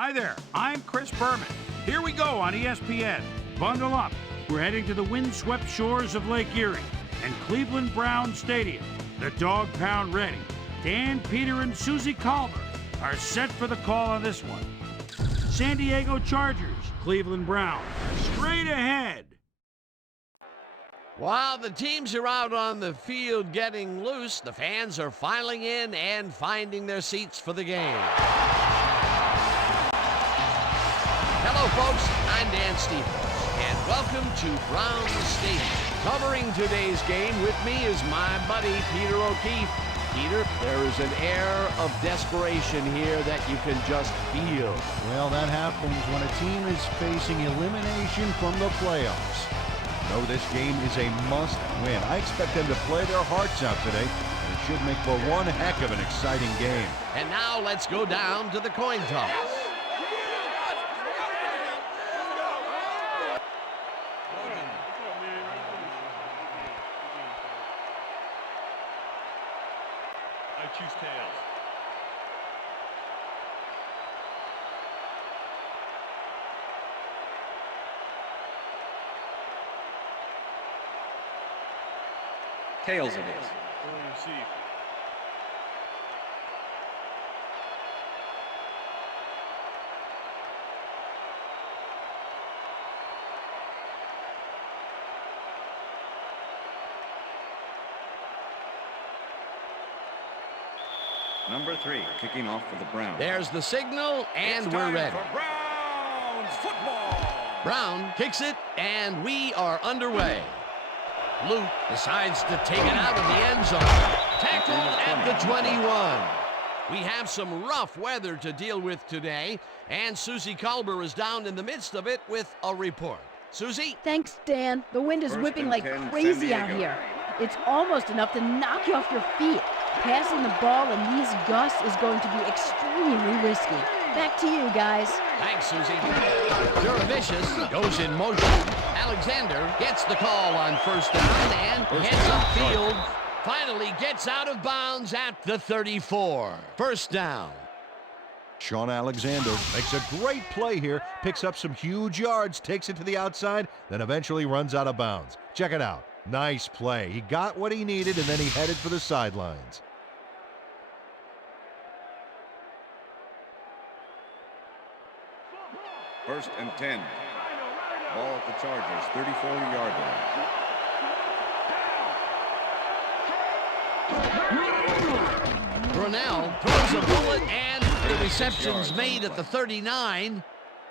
Hi there, I'm Chris Berman. Here we go on ESPN. Bundle up. We're heading to the windswept shores of Lake Erie and Cleveland Brown Stadium. The Dog Pound ready. Dan, Peter, and Susie Colbert are set for the call on this one. San Diego Chargers, Cleveland Browns, straight ahead. While the teams are out on the field getting loose, the fans are filing in and finding their seats for the game. Hello, folks. I'm Dan Stevens, and welcome to Brown Stadium. Covering today's game with me is my buddy, Peter O'Keefe. Peter, there is an air of desperation here that you can just feel. Well, that happens when a team is facing elimination from the playoffs. No, this game is a must-win. I expect them to play their hearts out today, and it should make for one heck of an exciting game. And now let's go down to the coin toss. I choose tails. Tails it is. Early receive. Number 3, kicking off for the Browns. There's the signal, and It's we're time ready. for Browns football. Brown kicks it, and we are underway. Luke decides to take it out of the end zone. Tackled at the 21. We have some rough weather to deal with today, and Susie Colbert is down in the midst of it with a report. Susie? Thanks, Dan. The wind is First whipping and like 10, crazy San out Diego. here. It's almost enough to knock you off your feet. Passing the ball in these gusts is going to be extremely risky. Back to you, guys. Thanks, Susie. Juravicius goes in motion. Alexander gets the call on first down and heads upfield. Finally gets out of bounds at the 34. First down. Sean Alexander makes a great play here, picks up some huge yards, takes it to the outside, then eventually runs out of bounds. Check it out. Nice play. He got what he needed, and then he headed for the sidelines. First and 10. Ball at the Chargers, 34-yard line. Brunell throws a bullet, and the reception's made at the 39.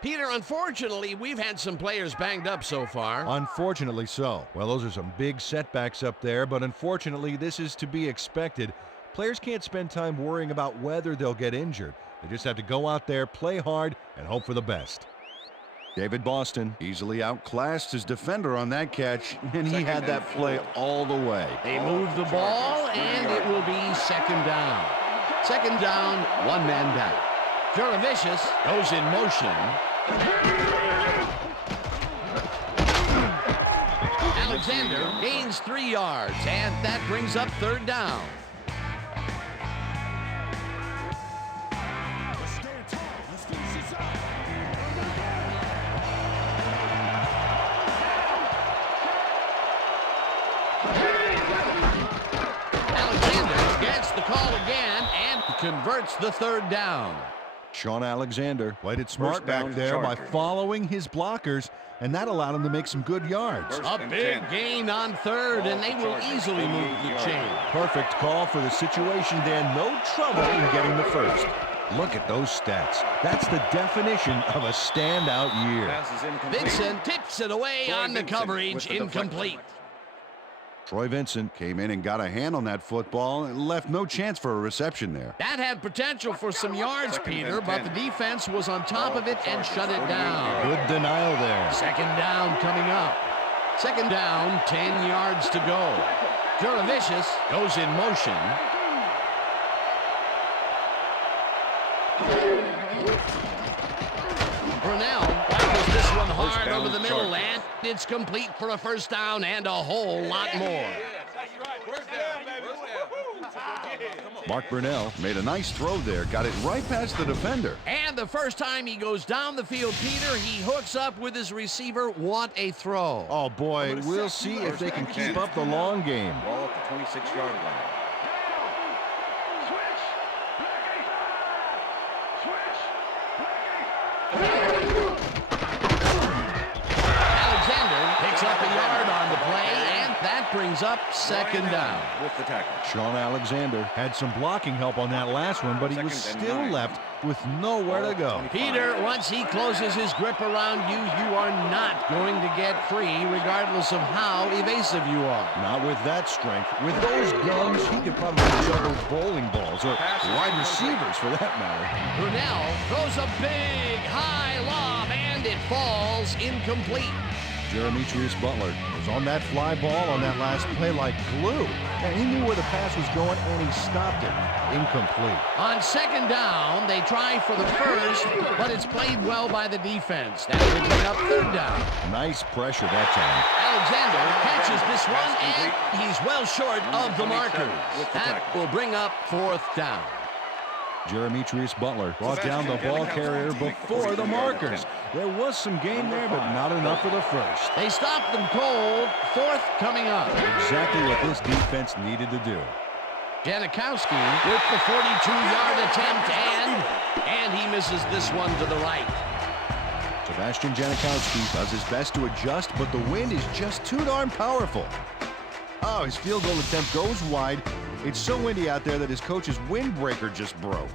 Peter, unfortunately, we've had some players banged up so far. Unfortunately so. Well, those are some big setbacks up there, but unfortunately, this is to be expected. Players can't spend time worrying about whether they'll get injured. They just have to go out there, play hard, and hope for the best. David Boston easily outclassed his defender on that catch, and he had that play all the way. They move the ball, and it will be second down. Second down, one man down. Juravicius goes in motion. Alexander gains 3 yards, and that brings up third down. Alexander gets the call again and converts the third down. Sean Alexander played it smart back down, there by Chargers. following his blockers, and that allowed him to make some good yards. First A and big 10. gain on third, Ball and they at the will Chargers, easily move the 38 chain. Perfect call for the situation, Dan. No trouble in getting the first. Look at those stats. That's the definition of a standout year. Pass is incomplete. Vincent tips it away Troy on the Vincent coverage, with the deflection. incomplete. Troy Vincent came in and got a hand on that football and left no chance for a reception there. That had potential for some yards, Second Peter, and but 10. the defense was on top Ball of at it the and Chargers, shut it 48 down. Good denial there. Second down coming up. Second down, 10 yards to go. Juravicius goes in motion. Brunell tackles this one hard down, over the middle, Chargers. and it's complete for a first down and a whole lot more. Mark Brunell made a nice throw there, got it right past the defender. And And the first time he goes down the field, Peter, he hooks up with his receiver. What a throw. Oh, boy, we'll see if they can keep up the long game. Ball at the 26-yard line. Alexander picks up a yard on the play, and that brings up second down. With the tackle. Sean Alexander had some blocking help on that last one, but he was still left with nowhere to go. Peter, once he closes his grip around you, you are not going to get free, regardless of how evasive you are. Not with that strength. With those guns, he could probably juggle bowling balls, or wide receivers for that matter. Brunell throws a big high lob, and it falls incomplete. Jeremitrius Butler was on that fly ball on that last play like glue. And he knew where the pass was going, and he stopped it. Incomplete. On second down, they try for the first, but it's played well by the defense. That will bring up third down. Nice pressure that time. Alexander catches this one, and he's well short of the markers. That will bring up fourth down. Jeremitrius Butler brought down the ball carrier before the markers. There was some gain there, but not enough for the first. They stopped them cold. Fourth coming up. Exactly what this defense needed to do. Janikowski with the 42-yard attempt, and he misses this one to the right. Sebastian Janikowski does his best to adjust, but the wind is just too darn powerful. Oh, his field goal attempt goes wide. It's so windy out there that his coach's windbreaker just broke.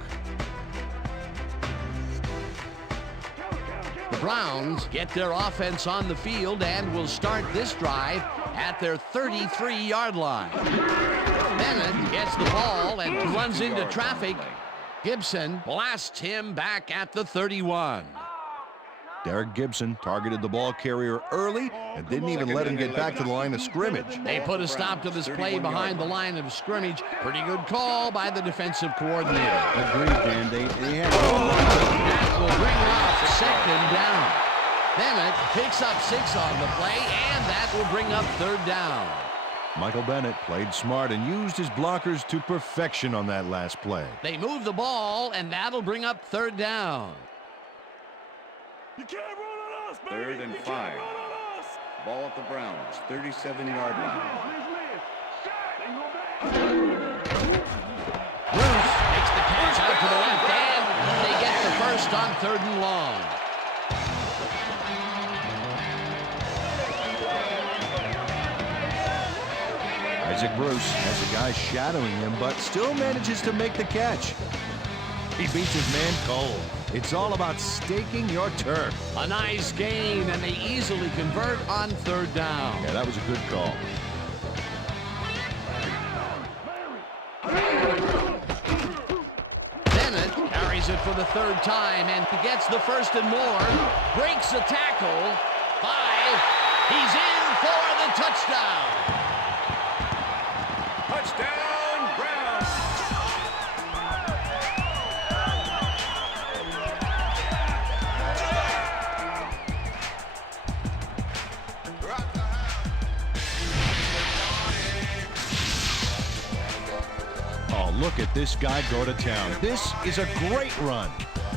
The Browns get their offense on the field and will start this drive at their 33-yard line. Bennett gets the ball and runs into traffic. Gibson blasts him back at the 31. Derek Gibson targeted the ball carrier early and didn't even let him get back to the line of scrimmage. They put a stop to this play behind the line of scrimmage. Pretty good call by the defensive coordinator. Agreed, Dan. They had That will bring up second down. Bennett picks up 6 on the play, and that will bring up third down. Michael Bennett played smart and used his blockers to perfection on that last play. They move the ball, and that'll bring up third down. You can't run on us, baby. Third and You 5. can't run on us. Ball at the Browns, 37-yard line. Bruce makes the catch out to the left, and they get the first on third and long. Isaac Bruce has a guy shadowing him, but still manages to make the catch. He beats his man cold. It's all about staking your turf. A nice gain, and they easily convert on third down. Yeah, that was a good call. Bennett carries it for the third time, and he gets the first and more. Breaks a tackle. 5. He's in for the touchdown. Touchdown, Browns. Oh, look at this guy go to town. This is a great run.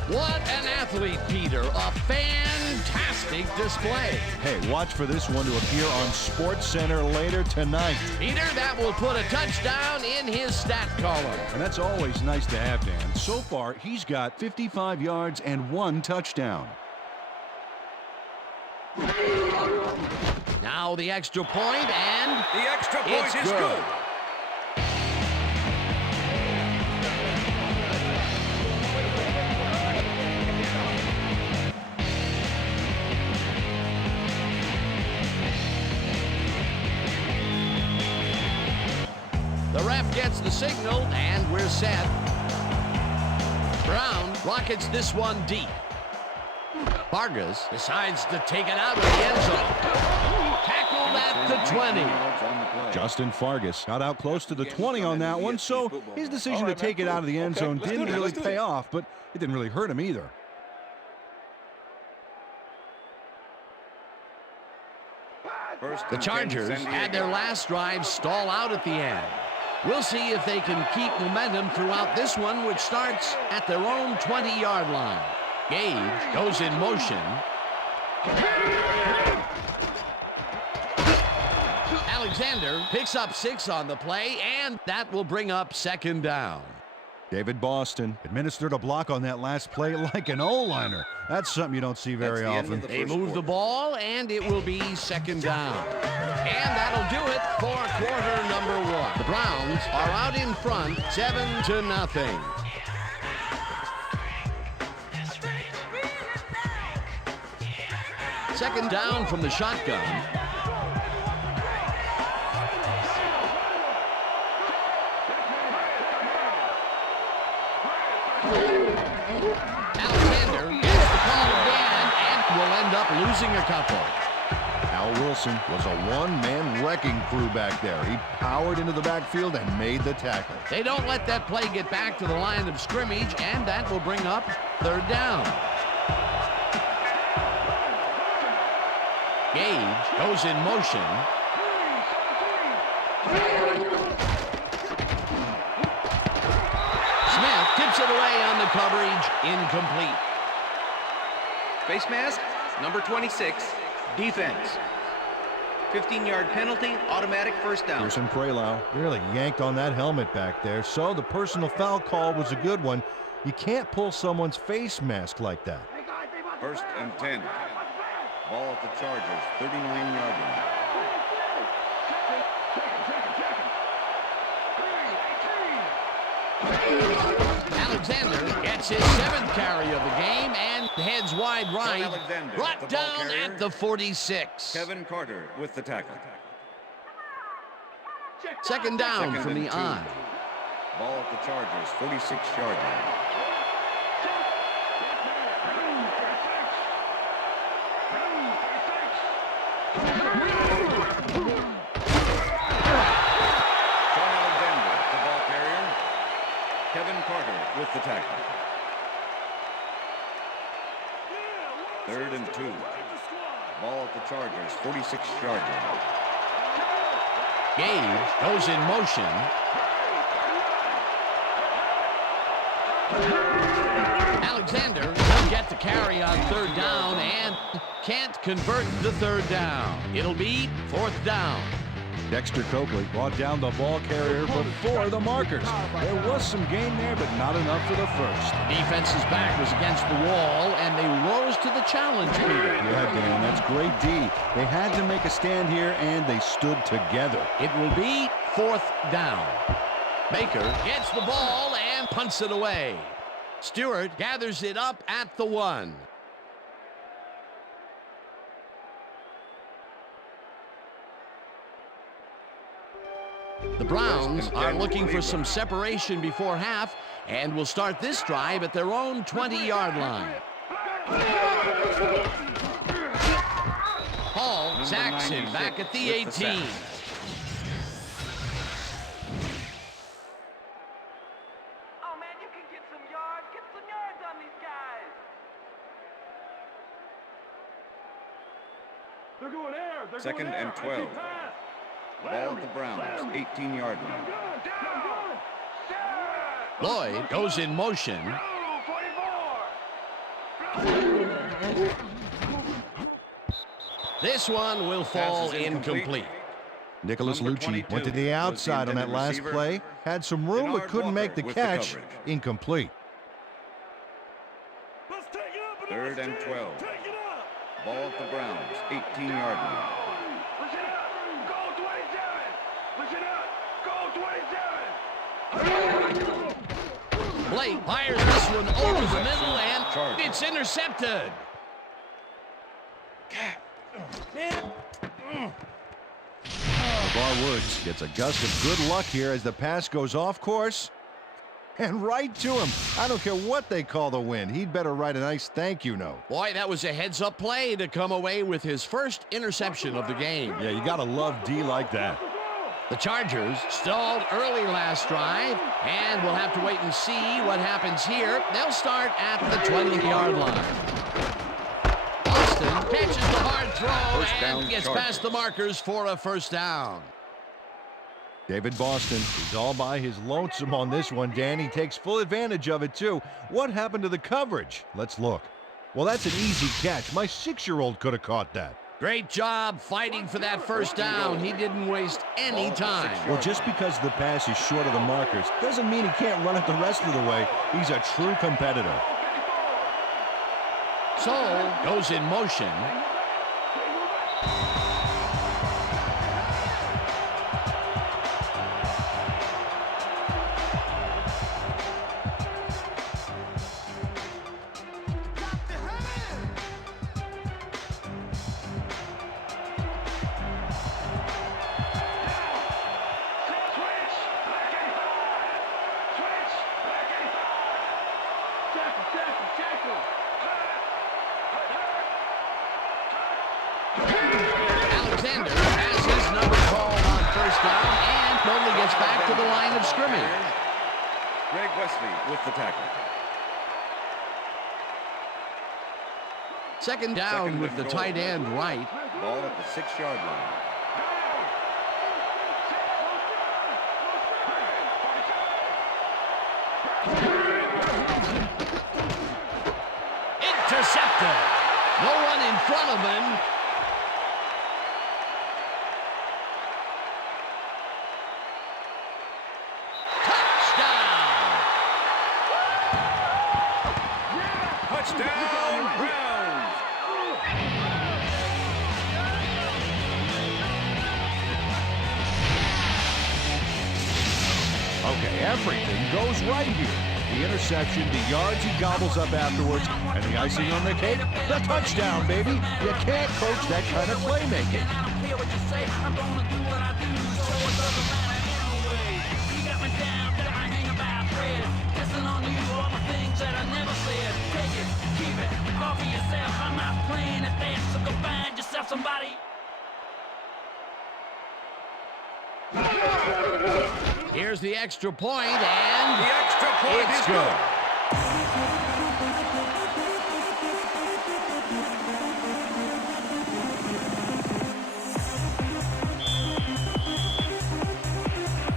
What an athlete, Peter. A fantastic display. Hey, watch for this one to appear on SportsCenter later tonight. Peter, that will put a touchdown in his stat column. And that's always nice to have, Dan. So far, he's got 55 yards and 1 touchdown. Now the extra point, and The extra point it's is good. the ref gets the signal, and we're set. Brown rockets this one deep. Vargas decides to take it out of the end zone. Tackled at the 20. Yards on the play. Justin Fargas got out close to the 20 on that one, so his decision to take it out of the end zone didn't really pay off, but it didn't really hurt him either. First The and 10, Chargers San had their Diego. last drive stall out at the end. We'll see if they can keep momentum throughout this one, which starts at their own 20-yard line. Gage goes in motion. Alexander picks up 6 on the play, and that will bring up 2nd down. David Boston administered a block on that last play like an O-liner. That's something you don't see very often. They move the ball, and it will be 2nd down. And that'll do it for quarter number 1. The Browns are out in front, 7-0. Second down from the shotgun. Alexander gets the call again and will end up losing a couple. Al Wilson was a one-man wrecking crew back there. He powered into the backfield and made the tackle. They don't let that play get back to the line of scrimmage, and that will bring up 3rd down. Gage goes in motion. Smith tips it away on the coverage, incomplete. Face mask, number 26, defense. 15-yard penalty, automatic 1st down. Pearson Prelau really yanked on that helmet back there, so the personal foul call was a good one. You can't pull someone's face mask like that. 1st and 10. Ball at the Chargers, 39-yard line. Alexander gets his 7th carry of the game and heads wide right. Alexander, Brought the ball down carrier. at the 46. Kevin Carter with the tackle. 2nd down Second from and the 2. on. Ball at the Chargers, 46-yard line. Sean Alexander, the ball carrier. Kevin Carter with the tackle. 3rd and 2. Ball at the Chargers, 46-yard line. Gage goes in motion. Alexander will get the carry on 3rd down and can't convert the 3rd down. It'll be 4th down. Dexter Coakley brought down the ball carrier before the markers. There was some gain there, but not enough for the first. Defense's back was against the wall, and they rose to the challenge, Peter. Yeah, Dan, that's great D. They had to make a stand here, and they stood together. It will be 4th down. Baker gets the ball and punts it away. Stewart gathers it up at the 1. The Browns are looking for some separation before half and will start this drive at their own 20-yard line. Hall sacks him back at the 18. They're going air. They're 2nd going and 12. Ball at the Browns, 18-yard line. Lloyd goes in motion. This one will fall incomplete. Nicholas Number Lucci 22 went to the outside on that last receiver. play. Had some room, but Denard couldn't make Walker the with the catch. coverage. Incomplete. Let's take it up. 3rd and 12. Take it up. Ball at the Browns, 18-yard line. Push it up. Go 27. Push it up. Go 27. Blake fires this one over the middle, and Chargers. it's intercepted. LeVar Woods gets a gust of good luck here as the pass goes off course. And right to him. I don't care what they call the win. He'd better write a nice thank you note. Boy, that was a heads-up play to come away with his first interception of the game. Yeah, you gotta love D like that. The Chargers stalled early last drive, and we'll have to wait and see what happens here. They'll start at the 20-yard line. Austin catches the hard throw First down, and gets Chargers. past the markers for a 1st down. David Boston is all by his lonesome on this one, Dan. He takes full advantage of it, too. What happened to the coverage? Let's look. Well, that's an easy catch. My 6-year-old could have caught that. Great job fighting for that first down. He didn't waste any time. Well, just because the pass is short of the markers doesn't mean he can't run it the rest of the way. He's a true competitor. So goes in motion. Alexander has his number called on first down and only gets back to the line of scrimmage. Greg Wesley with the tackle. Second down with the tight end right. Ball at the 6-yard line. Intercepted. No one in front of him. Touchdown, Browns! Okay, everything goes right here. The interception, the yards he gobbles up afterwards, and the icing on the cake, the touchdown, baby. You can't coach that kind of playmaking. Here's the extra point, and The extra point it's is good.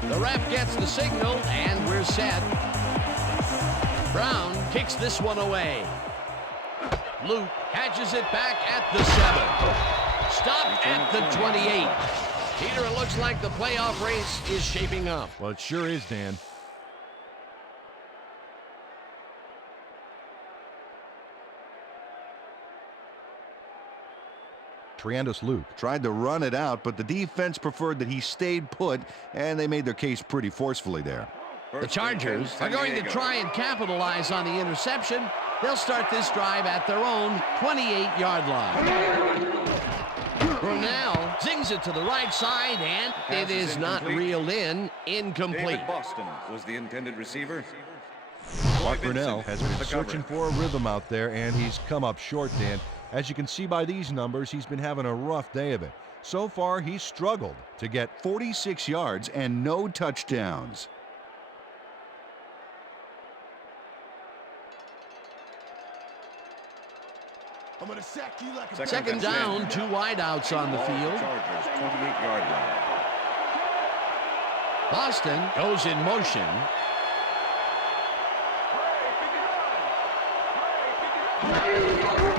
The ref gets the signal, and we're set. Brown kicks this one away. Luke catches it back at the 7. Stopped at the 28. Peter, it looks like the playoff race is shaping up. Well, it sure is, Dan. Triandus Luke tried to run it out, but the defense preferred that he stayed put, and they made their case pretty forcefully there. The Chargers are going to try and capitalize on the interception. They'll start this drive at their own 28-yard line. Brunell zings it to the right side, and it is not reeled in. Incomplete. David Boston was the intended receiver. Mark Brunell has been searching for a rhythm out there, and he's come up short, Dan. As you can see by these numbers, he's been having a rough day of it. So far, he's struggled to get 46 yards and no touchdowns. I'm gonna sack you like a Second down, 2 wideouts on the field. Chargers, 28-yard line. Boston goes in motion.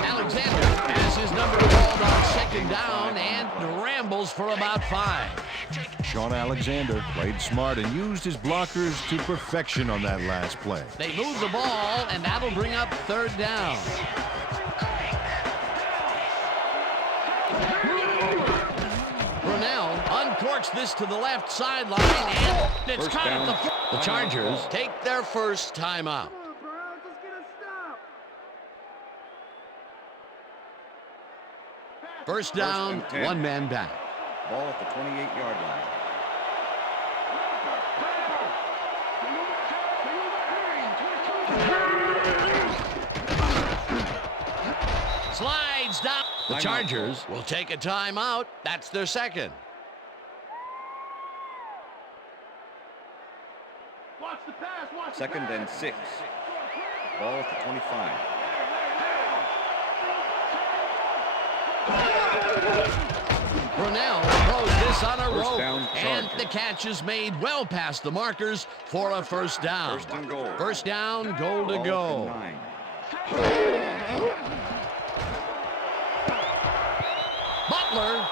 Alexander has his number called on second down and rambles for about 5. Sean Alexander played smart and used his blockers to perfection on that last play. They move the ball, and that'll bring up third down. Brunell uncorks this to the left sideline, and it's First caught at down. the Chargers take their first timeout. First down, 1st and 10. 1 man back. Ball at the 28-yard line. Slides down. The Timeout. Chargers will take a timeout. That's their second. Watch the pass, watch the 2nd and 6. Ball at the 25. Brunell throws this on a First rope, down, and Chargers. the catch is made well past the markers for a first down. First and goal. First down, goal to Ball at go. the 9.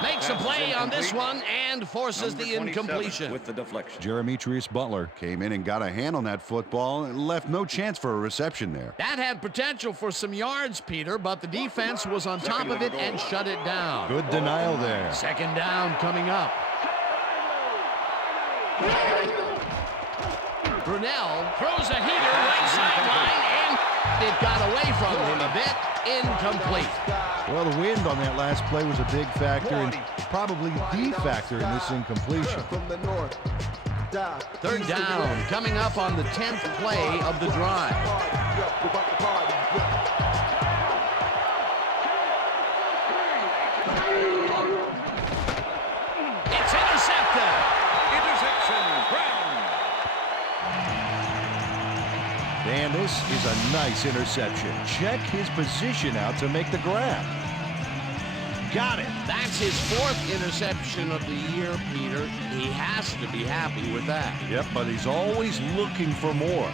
Makes a play on this one and forces the incompletion. With the deflection. Jeremetrius Butler came in and got a hand on that football and left no chance for a reception there. That had potential for some yards, Peter, but the defense was on top of it and shut it down. Good denial there. Second down coming up. Brunell throws a heater right sideline, and it got away from him a bit. Incomplete. Well, the wind on that last play was a big factor and probably the factor in this incompletion. Third down coming up on the 10th play of the drive. It's intercepted. Interception. Brown. And this is a nice interception. Check his position out to make the grab. Got it. That's his 4th interception of the year, Peter. He has to be happy with that. Yep, but he's always looking for more.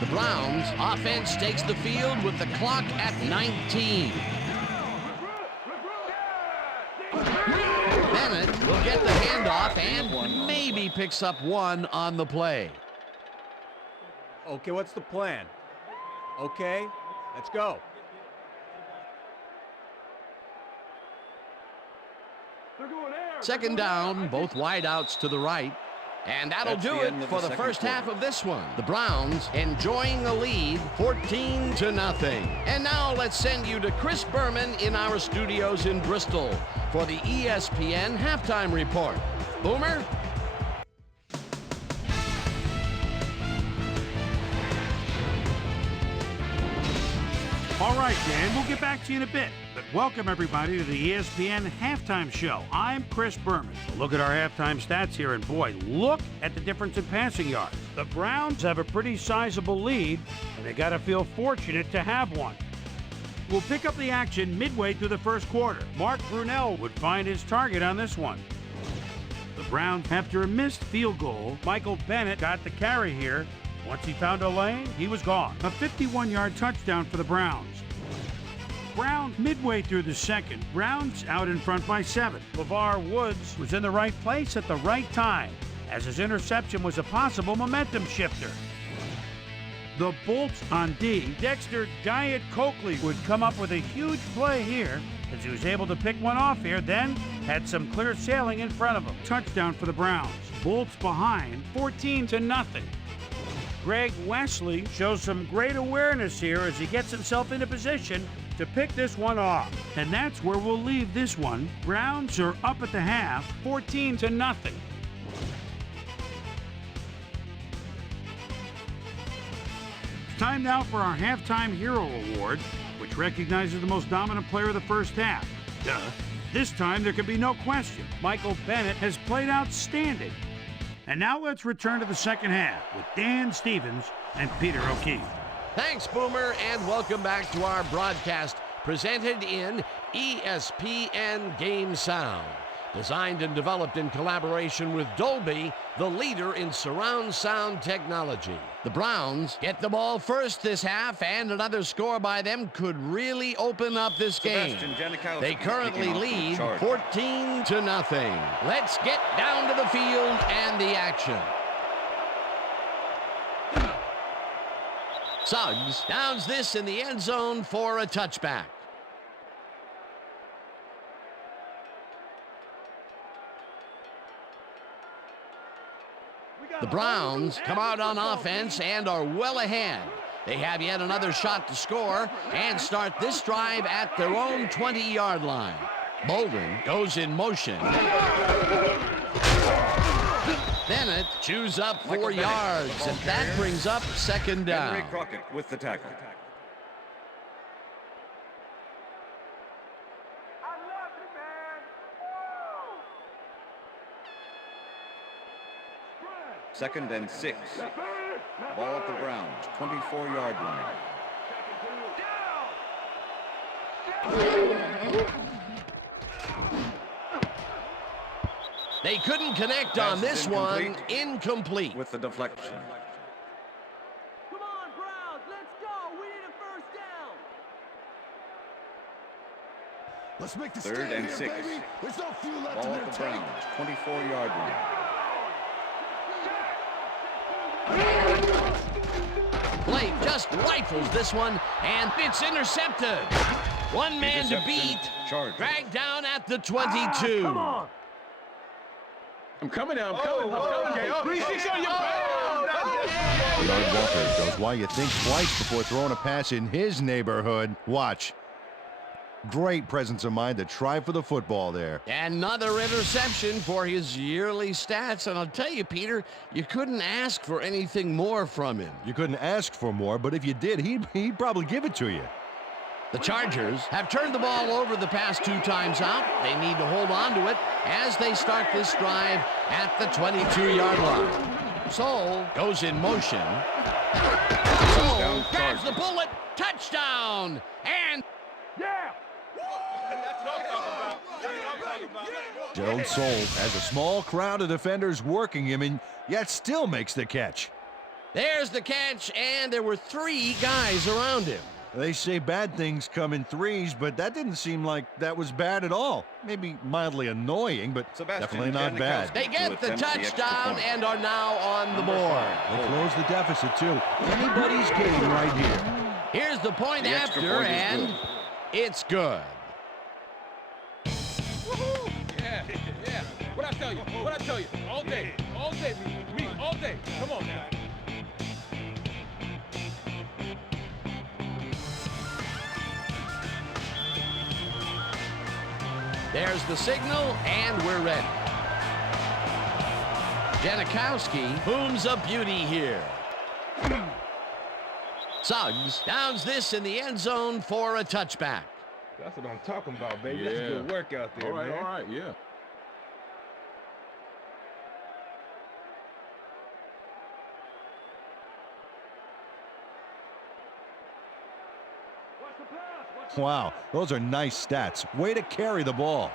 The Browns offense takes the field with the clock at 19. Bennett will get the handoff and maybe picks up one on the play. Okay, what's the plan? Okay, let's go. Second down, both wideouts to the right. And that'll do it for the first half of this one. The Browns enjoying the lead, 14-0. And now let's send you to Chris Berman in our studios in Bristol for the ESPN Halftime Report. Boomer? All right, Dan, we'll get back to you in a bit. But welcome, everybody, to the ESPN Halftime Show. I'm Chris Berman. Look at our halftime stats here, and boy, look at the difference in passing yards. The Browns have a pretty sizable lead, and they got to feel fortunate to have one. We'll pick up the action midway through the first quarter. Mark Brunell would find his target on this one. The Browns, after a missed field goal, Michael Bennett got the carry here. Once he found a lane, he was gone. A 51-yard touchdown for the Browns. Browns midway through the second. Browns out in front by 7. LeVar Woods was in the right place at the right time, as his interception was a possible momentum shifter. The Bolts on D. Dexter Diet Coakley would come up with a huge play here, as he was able to pick one off here, then had some clear sailing in front of him. Touchdown for the Browns. Bolts behind, 14-0. Greg Wesley shows some great awareness here as he gets himself into position to pick this one off. And that's where we'll leave this one. Browns are up at the half, 14-0. It's time now for our Halftime Hero Award, which recognizes the most dominant player of the first half. Duh. This time there can be no question. Michael Bennett has played outstanding. And now let's return to the second half with Dan Stevens and Peter O'Keefe. Thanks, Boomer, and welcome back to our broadcast presented in ESPN Game Sound. Designed and developed in collaboration with Dolby, the leader in surround sound technology. The Browns get the ball first this half, and another score by them could really open up this game. They currently lead 14-0. Let's get down to the field and the action. Suggs downs this in the end zone for a touchback. The Browns come out on offense and are well ahead. They have yet another shot to score and start this drive at their own 20-yard line. Bolden goes in motion. Bennett chews up 4 yards, and that brings up second down. Henry Crockett with the tackle. Second and 6. Ball at the Browns, 24-yard line. They couldn't connect on this one. Incomplete. With the deflection. Come on, Browns, let's go. We need a first Let's make the 3rd and 6. There's no fuel left Ball in at their the tank. Browns, 24-yard line. Blake just rifles this one, and it's intercepted. One man to beat. Chargers. Dragged down at the 22. Come on. I'm coming now. I'm coming. Okay. 3-6 on your Bernard Walker shows why you think twice before throwing a pass in his neighborhood. Watch. Great presence of mind to try for the football there. Another interception for his yearly stats. And I'll tell you, Peter, you couldn't ask for anything more from him. You couldn't ask for more, but if you did, he'd probably give it to you. The Chargers have turned the ball over the past 2 times out. They need to hold on to it as they start this drive at the 22-yard line. Soule goes in motion. Soule grabs the bullet. Touchdown. And Gerald Soule has a small crowd of defenders working him, and yet still makes the catch. there's the catch, and there were 3 guys around him. They say bad things come in threes, but that didn't seem like that was bad at all. Maybe mildly annoying, but definitely not bad. They get the touchdown and are now on the board. They close the deficit, too. Anybody's game right here. Here's the point The extra after, point is and good. it's good. Yeah. What I tell you? All day, me, all day. Come on now. There's the signal, and we're ready. Janikowski booms a beauty here. Suggs downs this in the end zone for a touchback. That's what I'm talking about, baby. That's good work out there, man. All right, yeah. Wow, those are nice stats. Way to carry the ball.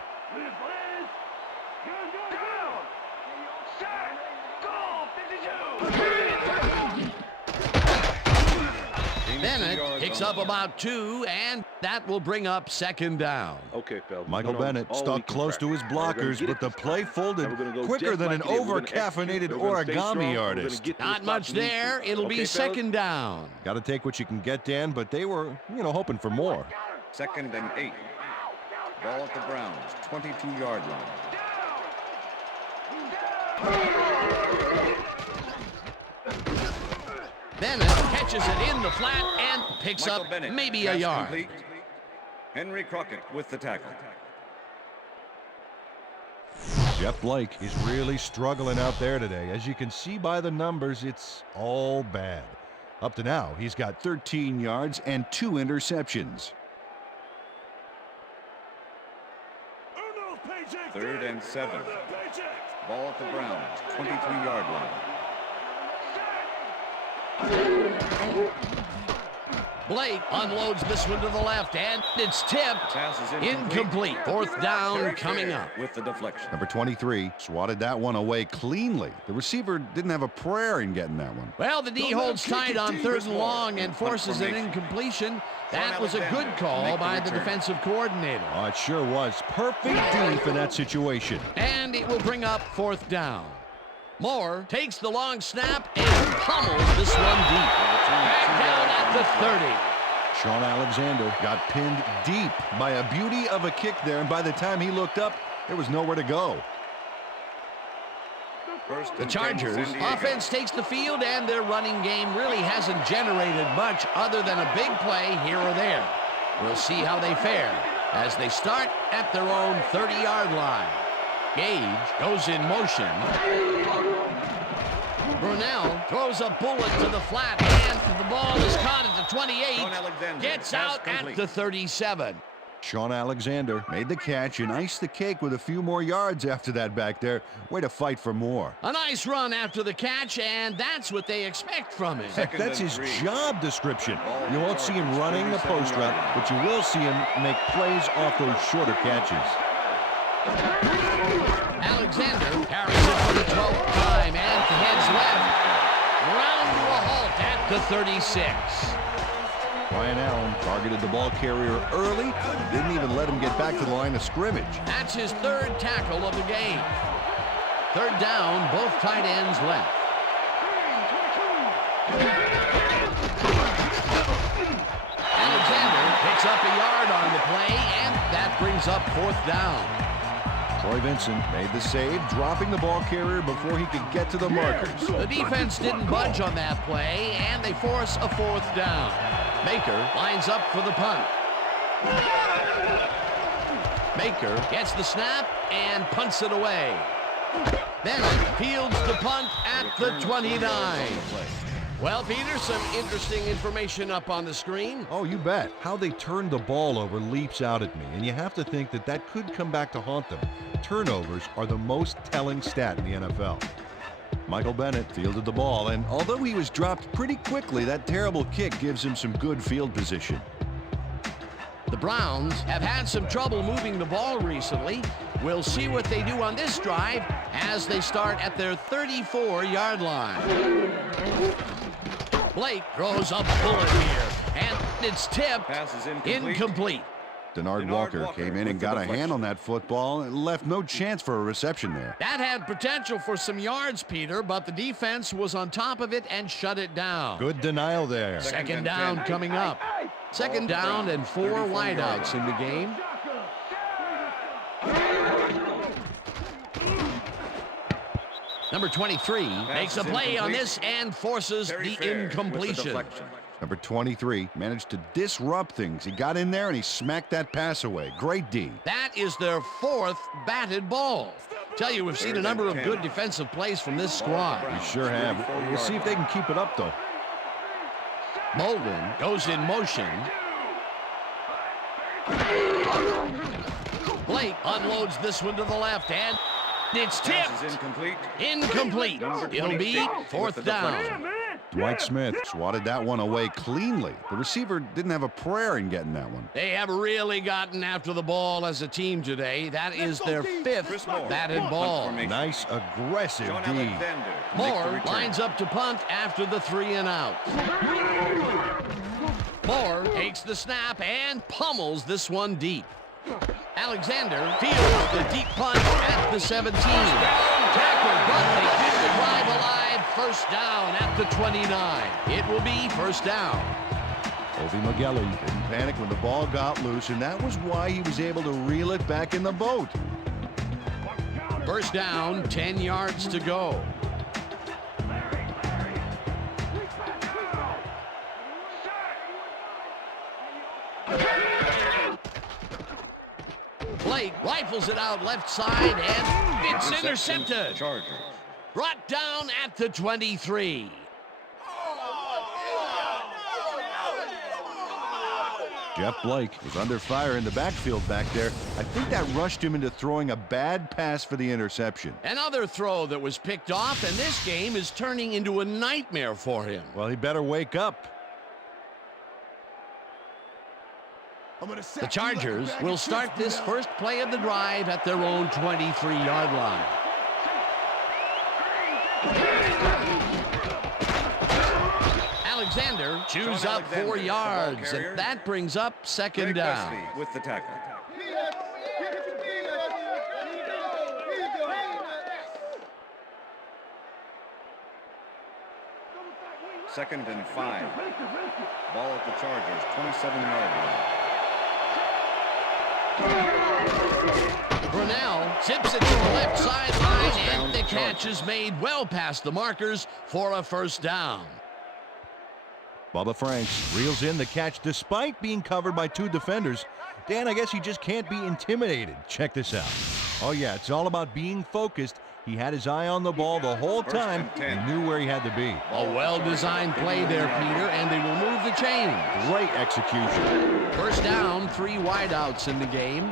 Bennett picks up about 2, and that will bring up 2nd down. Okay, fellas. Michael Bennett stuck close to his blockers, but the play folded quicker than an over-caffeinated origami artist. Not much there. It'll be 2nd down. Got to take what you can get, Dan, but they were, hoping for more. 2nd and 8. Ball at the Browns, 22-yard line. Bennett catches it in the flat and picks Michael up Bennett, maybe a pass yard. complete. Henry Crockett with the tackle. Jeff Blake is really struggling out there today. As you can see by the numbers, it's all bad. Up to now, he's got 13 yards and 2 interceptions. 3rd and 7. Ball at the Browns, 23-yard line. Blake unloads this one to the left, and it's tipped. Pass is Incomplete. 4th down coming up. With the deflection. Number 23 swatted that one away cleanly. The receiver didn't have a prayer in getting that one. Well, the D holds tight on 3rd and long and forces an incompletion. That was a good call by the defensive coordinator. Oh, it sure was. Perfect D for that situation. And it will bring up 4th down. Moore takes the long snap and pummels this one deep. Back down at the 30. Sean Alexander got pinned deep by a beauty of a kick there, and by the time he looked up, there was nowhere to go. The Chargers offense takes the field, and their running game really hasn't generated much other than a big play here or there. We'll see how they fare as they start at their own 30-yard line. Gage goes in motion. Brunell throws a bullet to the flat, and the ball is caught at the 28. Gets out at the 37. Sean Alexander made the catch and iced the cake with a few more yards after that back there. Way to fight for more. A nice run after the catch, and that's what they expect from him. Heck, that's his job description. You won't see him running the post route, but you will see him make plays off those shorter catches. Alexander carries it for the 12th time and heads left. Round to a halt at the 36. Brian Allen targeted the ball carrier early, didn't even let him get back to the line of scrimmage. That's his third tackle of the game. Third down, both tight ends left. Alexander picks up a yard on the play, and that brings up fourth down. Troy Vincent made the save, dropping the ball carrier before he could get to the markers. The defense didn't budge on that play, and they force a fourth down. Baker lines up for the punt. Baker gets the snap and punts it away. Bennett fields the punt at the 29. Well, Peter, some interesting information up on the screen. Oh, you bet. How they turned the ball over leaps out at me, and you have to think that that could come back to haunt them. Turnovers are the most telling stat in the NFL. Michael Bennett fielded the ball, and although he was dropped pretty quickly, that terrible kick gives him some good field position. The Browns have had some trouble moving the ball recently. We'll see what they do on this drive as they start at their 34-yard line. Blake throws a bullet here, and it's tipped. Pass is incomplete. Denard Walker came in and got a hand on that football and left no chance for a reception there. That had potential for some yards, Peter, but the defense was on top of it and shut it down. Good denial there. Second down coming up. Second down and 4 wideouts in the game. Number 23 makes a play on this and forces the incompletion. Number 23 managed to disrupt things. He got in there and he smacked that pass away. Great D. That is their 4th batted ball. Tell you, we've seen a number of good defensive plays from this squad. We sure have. We'll see if they can keep it up, though. Bolden goes in motion. Blake unloads this one to the left, and it's tipped. Incomplete. It'll be 4th down. Dwight Smith swatted that one away cleanly. The receiver didn't have a prayer in getting that one. They have really gotten after the ball as a team today. That is their 5th batted ball. Nice, aggressive D. Moore lines up to punt after the 3 and out. Moore takes the snap and pummels this one deep. Alexander fields the deep punt at the 17. Tackled, but they keep the drive alive. First down at the 29. It will be first down. Ovi Magelli didn't panic when the ball got loose, and that was why he was able to reel it back in the boat. First down, 10 yards to go. Blake rifles it out left side, and it's intercepted. Brought down at the 23. Jeff Blake was under fire in the backfield back there. I think that rushed him into throwing a bad pass for the interception. Another throw that was picked off, and this game is turning into a nightmare for him. Well, he better wake up. The Chargers will start this first play of the drive at their own 23-yard line. Alexander chews up 4 yards, and that brings up second down. With the tackle. Second and 5. Ball at the Chargers, 27-yard line. Brunell tips it to the left sideline, and the catch is made well past the markers for a first down. Bubba Franks reels in the catch despite being covered by 2 defenders. Dan, I guess he just can't be intimidated. Check this out. Oh, yeah, it's all about being focused. He had his eye on the ball the whole time. He knew where he had to be. A well-designed play there, Peter, and they will move the chain. Great execution. First down, 3 wideouts in the game.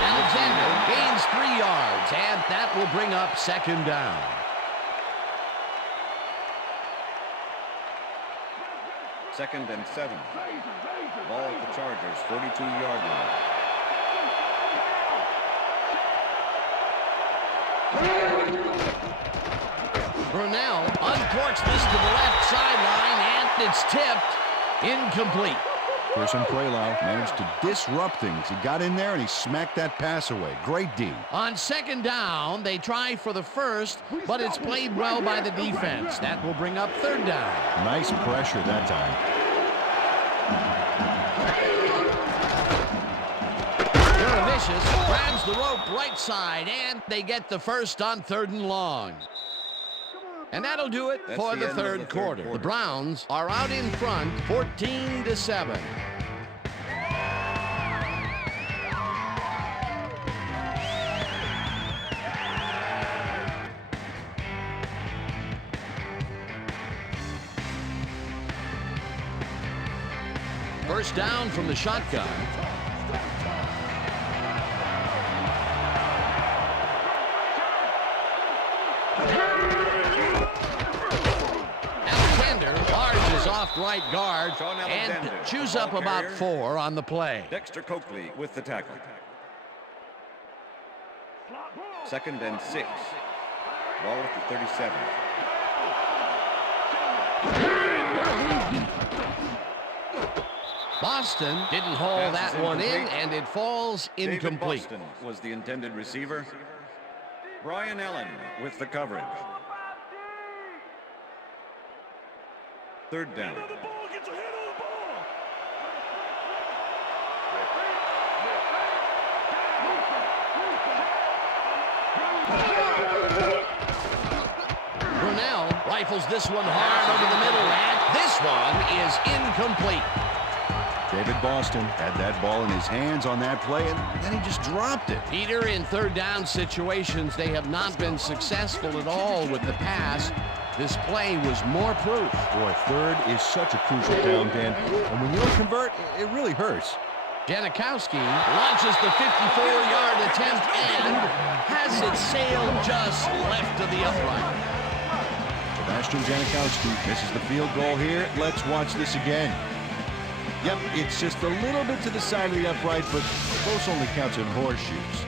Alexander gains 3 yards, and that will bring up second down. Second and 7. Ball at the Chargers, 42-yard line. Brunell uncorks this to the left sideline, and it's tipped. Incomplete. Pearson Quaylau managed to disrupt things. He got in there and he smacked that pass away. Great D. On second down, they try for the first, but it's played well by the defense. That will bring up third down. Nice pressure that time. Vicious grabs the rope right side, and they get the first on 3rd and long. And that'll do it for the third quarter. The Browns are out in front, 14-7. First down from the shotgun. Off right guard and chews up about 4 on the play. Dexter Coakley with the tackle. 2nd and 6. Ball at the 37. Boston didn't haul that one in, and it falls incomplete. David Boston was the intended receiver. Brian Allen with the coverage. 3rd down. Brunell rifles this one hard over the middle, and this one is incomplete. David Boston had that ball in his hands on that play, and then he just dropped it. Peter, in 3rd down situations, they have not been successful at all with the pass. This play was more proof. Boy, 3rd is such a crucial down, Dan. And when you don't convert, it really hurts. Janikowski launches the 54-yard attempt and has it sailed just left of the upright. Sebastian Janikowski misses the field goal here. Let's watch this again. Yep, it's just a little bit to the side of the upright, but close only counts in horseshoes.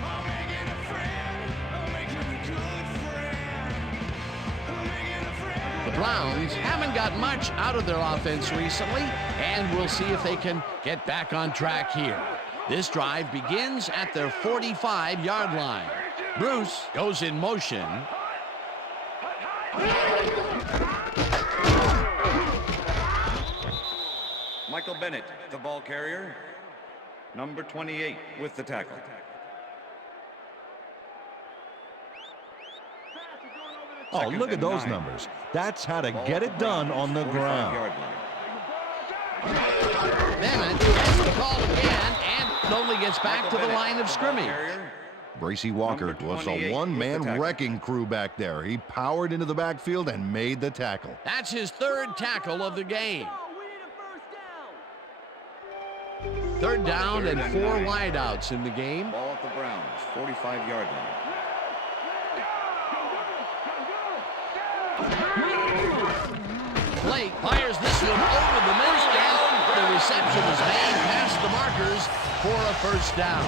Browns haven't got much out of their offense recently, and we'll see if they can get back on track here. This drive begins at their 45-yard line. Bruce goes in motion. Michael Bennett, the ball carrier. Number 28 with the tackle. Oh, look at those numbers. That's how to get it done on the ground. Bennett has the call again and only gets back to the line of scrimmage. Bracy Walker was a one-man wrecking crew back there. He powered into the backfield and made the tackle. That's his 3rd tackle of the game. 3rd down and 4 wideouts in the game. Ball at the Browns, 45-yard line. Blake fires this one over the middle, and the reception is made past the markers for a first down.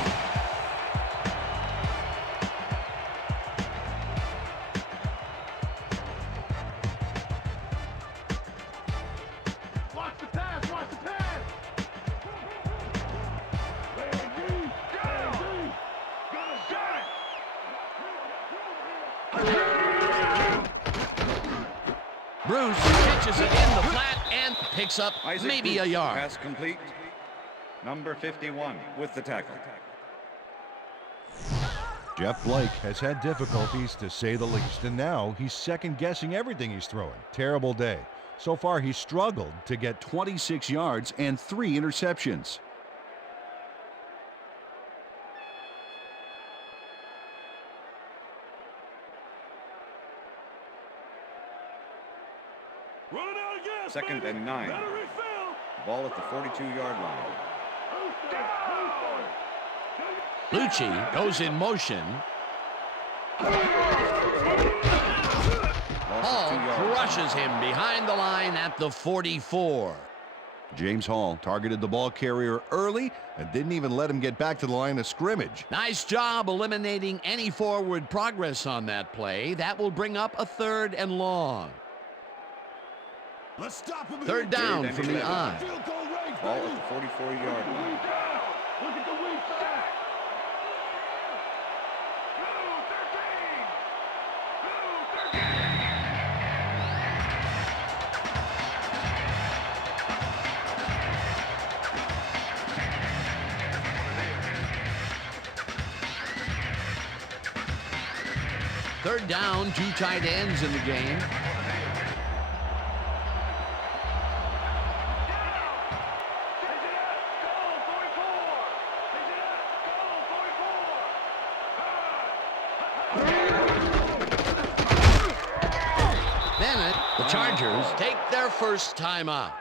Watch the pass, watch the pass. Got a shot. Bruce pitches it in the flat and picks up maybe a yard. Pass complete. Number 51 with the tackle. Jeff Blake has had difficulties, to say the least, and now he's second-guessing everything he's throwing. Terrible day. So far, he's struggled to get 26 yards and 3 interceptions. Run out again. 2nd and 9. Ball at the 42-yard line. Lucci goes in motion. Hall crushes him behind the line at the 44. James Hall targeted the ball carrier early and didn't even let him get back to the line of scrimmage. Nice job eliminating any forward progress on that play. That will bring up a 3rd and long. Let's stop him. Third down and from the 11. I. Field goal range, Ball baby. at the 44-yard line. Look at the weak back. Third down, 2 tight ends in the game. Bennett, the Chargers take their first timeout.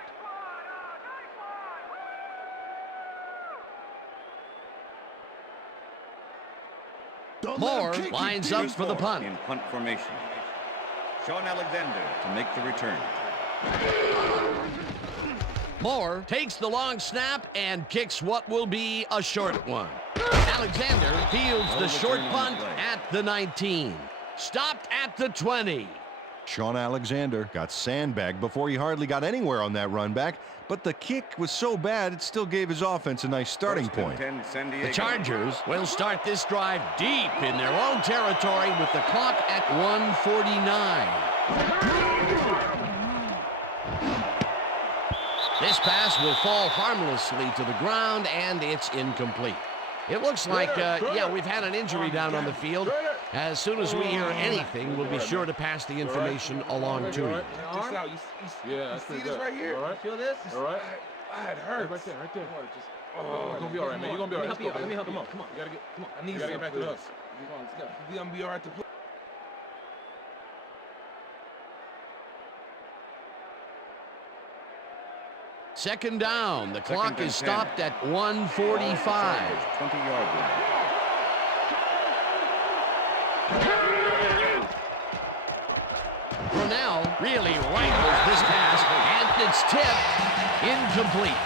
Moore lines up for the punt. In punt formation. Sean Alexander to make the return. Moore takes the long snap and kicks what will be a short one. Alexander fields the short punt at the 19. Stopped at the 20. Sean Alexander got sandbagged before he hardly got anywhere on that run back, but the kick was so bad it still gave his offense a nice starting First and point. 10, San Diego. The Chargers will start this drive deep in their own territory with the clock at 1:49. This pass will fall harmlessly to the ground, and it's incomplete. It looks like, yeah, we've had an injury down on the field. As soon as we hear anything, we'll be sure to pass the information along to you. Yeah, that's pretty good. Right here. All right. Feel this? All right. It hurts. Right there, right there. Oh, you're gonna be all right, man. You're gonna be all right. Let me help you. Come on. You gotta get. Come on. I need you to get back to us. We're gonna be all right to play. Second down. The clock is 10. stopped at 1:45. 20-yard line. Brunell really rifles this pass, and it's tipped incomplete.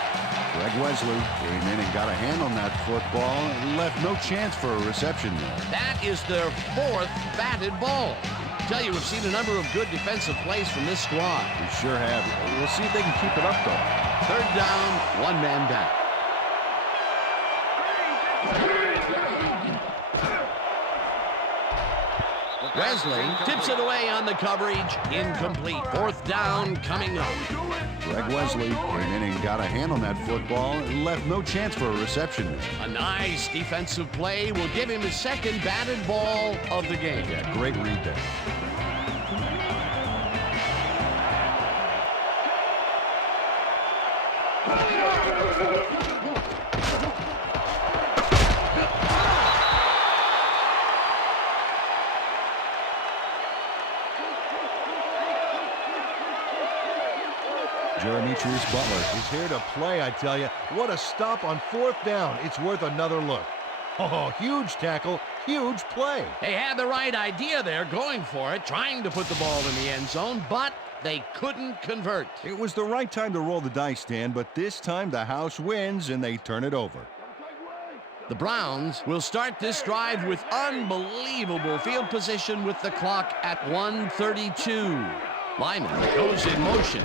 Greg Wesley came in and got a hand on that football and left no chance for a reception there. That is their 4th batted ball. Tell you, we've seen a number of good defensive plays from this squad. We sure have. We'll see if they can keep it up, though. Third down, 1 man down. Wesley tips it away on the coverage. Incomplete. 4th down coming up. Greg Wesley came in and got a hand on that football and left no chance for a reception there. A nice defensive play will give him his 2nd batted ball of the game. Yeah, great read there. Jeremitrius Butler is here to play, I tell you. What a stop on 4th down. It's worth another look. Oh, huge tackle, huge play. They had the right idea there, going for it, trying to put the ball in the end zone, but they couldn't convert. It was the right time to roll the dice, Dan, but this time the house wins and they turn it over. The Browns will start this drive with unbelievable field position with the clock at 1:32. Lyman goes in motion.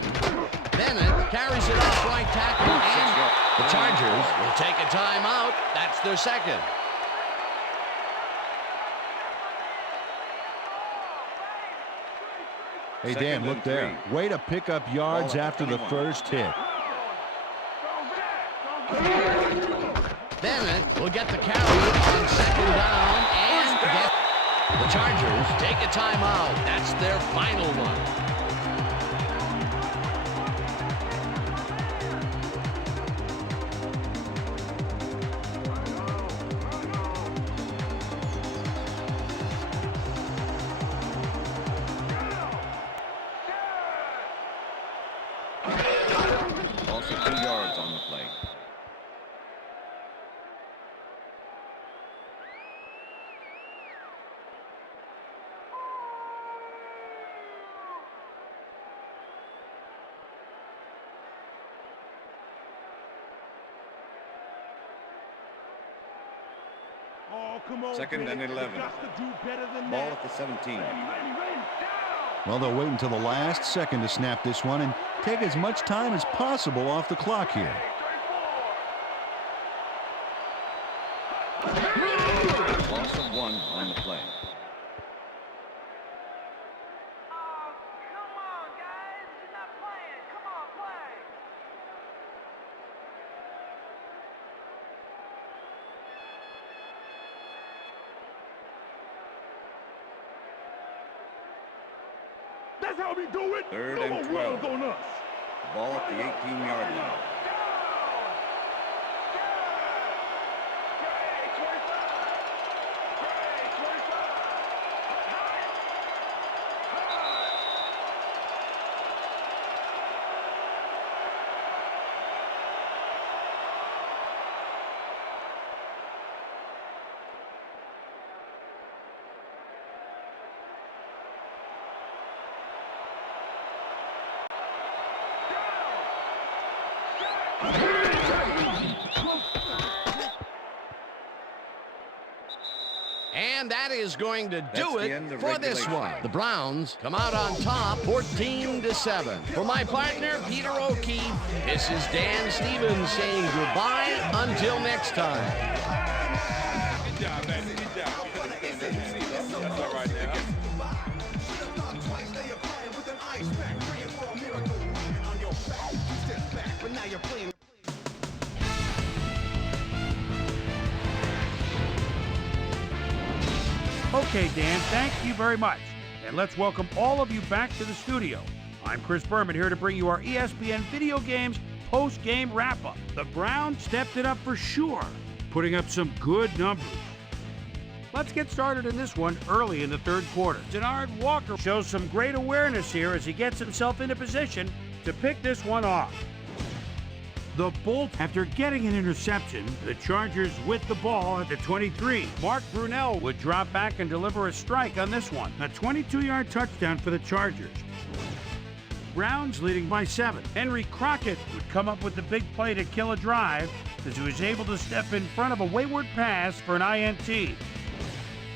Bennett carries it off right tackle, and the Chargers will take a timeout. That's their 2nd. Hey, Dan, look there. Way to pick up yards after the first hit. Bennett will get the carry on 2nd down and get the Chargers take a timeout. That's their final one. Also 2 yards on the play. Oh, come on, 2nd and 11. Got to do better than Ball that. at the 17. Well, they'll wait until the last second to snap this one and take as much time as possible off the clock here. Loss of 1 on the play. That's how we do it. 3rd No and more 12. runs on us. Ball at the 18-yard line. And that is going to do the end it of for this regulation. one. The Browns come out on top 14-7. For my partner, Peter O'Keefe, this is Dan Stevens saying goodbye until next time. Good job, man. Good job. That's all right now. Okay, Dan, thank you very much. And let's welcome all of you back to the studio. I'm Chris Berman here to bring you our ESPN Video Games post-game wrap-up. The Browns stepped it up for sure, putting up some good numbers. Let's get started in this one early in the 3rd quarter. Denard Walker shows some great awareness here as he gets himself into position to pick this one off. The Bolts, after getting an interception, the Chargers with the ball at the 23. Mark Brunell would drop back and deliver a strike on this one. A 22-yard touchdown for the Chargers. Browns leading by 7. Henry Crockett would come up with the big play to kill a drive as he was able to step in front of a wayward pass for an INT.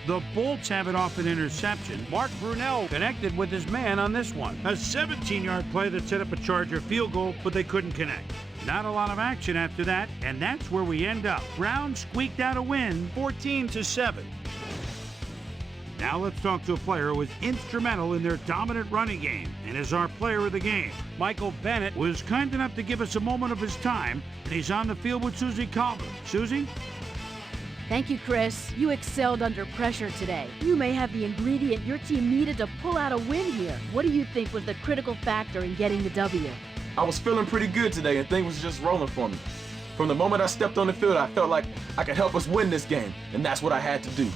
The Bolts have it off an interception. Mark Brunell connected with his man on this one. A 17-yard play that set up a Charger field goal, but they couldn't connect. Not a lot of action after that, and that's where we end up. Browns squeaked out a win, 14-7. Now let's talk to a player who was instrumental in their dominant running game and is our player of the game. Michael Bennett was kind enough to give us a moment of his time, and he's on the field with Susie Colbert. Susie? Thank you, Chris. You excelled under pressure today. You may have the ingredient your team needed to pull out a win here. What do you think was the critical factor in getting the W? I was feeling pretty good today, and things was just rolling for me. From the moment I stepped on the field, I felt like I could help us win this game, and that's what I had to do.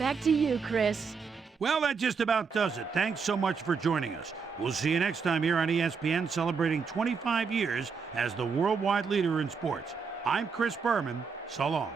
Back to you, Chris. Well, that just about does it. Thanks so much for joining us. We'll see you next time here on ESPN, celebrating 25 years as the worldwide leader in sports. I'm Chris Berman. So long.